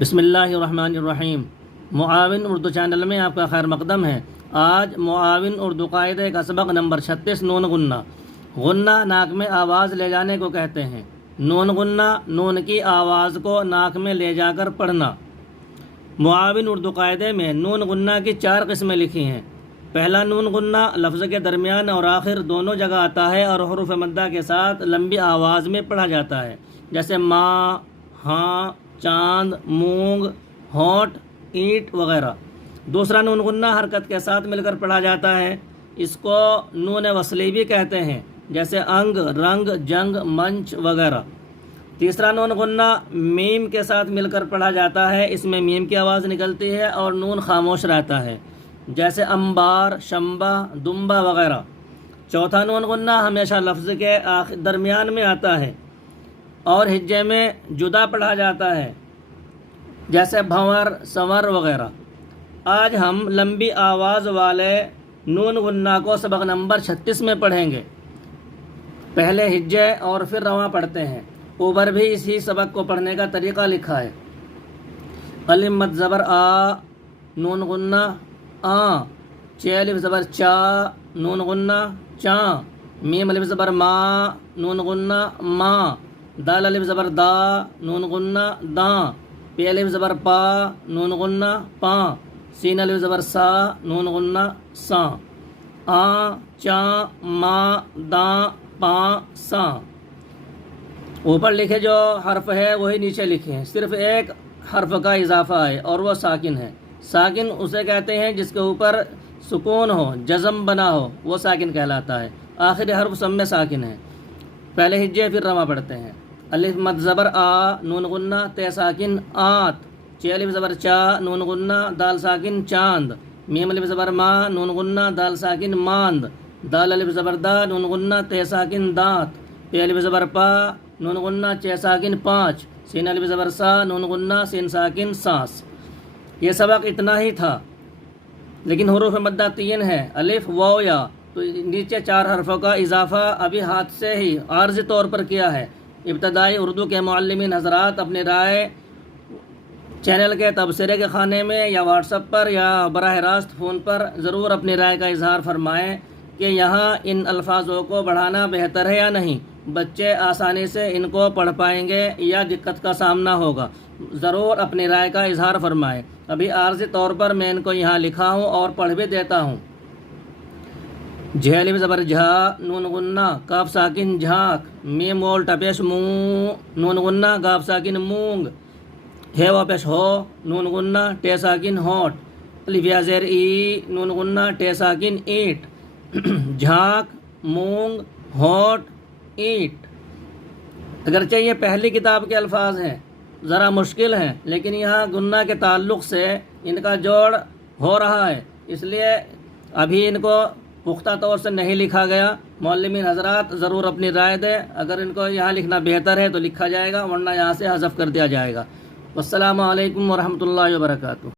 بسم اللہ الرحمن الرحیم۔ معاون اردو چینل میں آپ کا خیر مقدم ہے۔ آج معاون اردو قاعدے کا سبق نمبر 36 نون غنہ۔ غنہ ناک میں آواز لے جانے کو کہتے ہیں۔ نون غنہ نون کی آواز کو ناک میں لے جا کر پڑھنا۔ معاون اردو قاعدے میں نون غنہ کی 4 قسمیں لکھی ہیں۔ پہلا نون غنہ لفظ کے درمیان اور آخر دونوں جگہ آتا ہے اور حروف مدہ کے ساتھ لمبی آواز میں پڑھا جاتا ہے، جیسے ماں، ہاں، چاند، مونگ، ہونٹ، اینٹ وغیرہ۔ دوسرا نون غنہ حرکت کے ساتھ مل کر پڑھا جاتا ہے، اس کو نون وصلی بھی کہتے ہیں، جیسے انگ، رنگ، جنگ، منچ وغیرہ۔ تیسرا نون غنہ میم کے ساتھ مل کر پڑھا جاتا ہے، اس میں میم کی آواز نکلتی ہے اور نون خاموش رہتا ہے، جیسے انبار، شمبا، دمبا وغیرہ۔ چوتھا نون غنہ ہمیشہ لفظ کے درمیان میں آتا ہے اور ہجے میں جدا پڑھا جاتا ہے، جیسے بھنور، سنور وغیرہ۔ آج ہم لمبی آواز والے نون غنہ کو سبق نمبر 36 میں پڑھیں گے۔ پہلے ہجے اور پھر رواں پڑھتے ہیں۔ اوپر بھی اسی سبق کو پڑھنے کا طریقہ لکھا ہے۔ الف مد زبر آ، نون غنہ آ، چ الف زبر چا، نون غنہ چاں، میم الف زبر ما، نون غنہ ماں، دال الف زبر دا، نون غنہ داں، پی الف زبر پا، نون غنہ پاں، سین الف زبر سا، نون غنہ ساں۔ آں، چاں، ماں، داں، پاں، ساں۔ اوپر لکھے جو حرف ہے وہی نیچے لکھے ہیں، صرف ایک حرف کا اضافہ ہے اور وہ ساکن ہے۔ ساکن اسے کہتے ہیں جس کے اوپر سکون ہو، جزم بنا ہو، وہ ساکن کہلاتا ہے۔ آخری حرف سب میں ساکن ہے۔ پہلے ہجے پھر رواں پڑھتے ہیں۔ الف مد زبر آ، نون غنہ تے ساکن آت، چ الف زبر چا، نون غنہ دال ساکن چاند، میم الف زبر ما، نون غنہ دال ساکن ماند، دال الف زبر دا، نون غنہ تے ساکن دانت، پی الف زبر پا، نون غنہ چ ساکن پانچ، سین الف زبر سا، نون غنہ سین ساکن سانس۔ یہ سبق اتنا ہی تھا، لیکن حروف مدہ 3 ہے، الف، واو، یا، تو نیچے 4 حرفوں کا اضافہ ابھی ہاتھ سے ہی عارضی طور پر کیا ہے۔ ابتدائی اردو کے معلمین حضرات اپنی رائے چینل کے تبصرے کے خانے میں یا واٹس ایپ پر یا براہ راست فون پر ضرور اپنی رائے کا اظہار فرمائیں کہ یہاں ان الفاظوں کو بڑھانا بہتر ہے یا نہیں، بچے آسانی سے ان کو پڑھ پائیں گے یا دقت کا سامنا ہوگا۔ ضرور اپنی رائے کا اظہار فرمائیں۔ ابھی عارضی طور پر میں ان کو یہاں لکھا ہوں اور پڑھ بھی دیتا ہوں۔ جھ الف زبر جھا، نون غنہ کاف ساکن جھانک، میم مول ٹپیش مو، نون غنہ گاف ساکن مونگ، ہے و پیش ہو، نون غنہ ٹے ساکن ہونٹ، الف یا زیر ای، نون غنہ ٹے ساکن اینٹ، جھانک، مونگ، ہونٹ، اینٹ۔ اگرچہ یہ پہلی کتاب کے الفاظ ہیں، ذرا مشکل ہیں، لیکن یہاں غنہ کے تعلق سے ان کا جوڑ ہو رہا ہے، اس لیے ابھی ان کو پختہ طور سے نہیں لکھا گیا۔ معلمین حضرات ضرور اپنی رائے دیں، اگر ان کو یہاں لکھنا بہتر ہے تو لکھا جائے گا، ورنہ یہاں سے حذف کر دیا جائے گا۔ والسلام علیکم ورحمۃ اللہ وبرکاتہ۔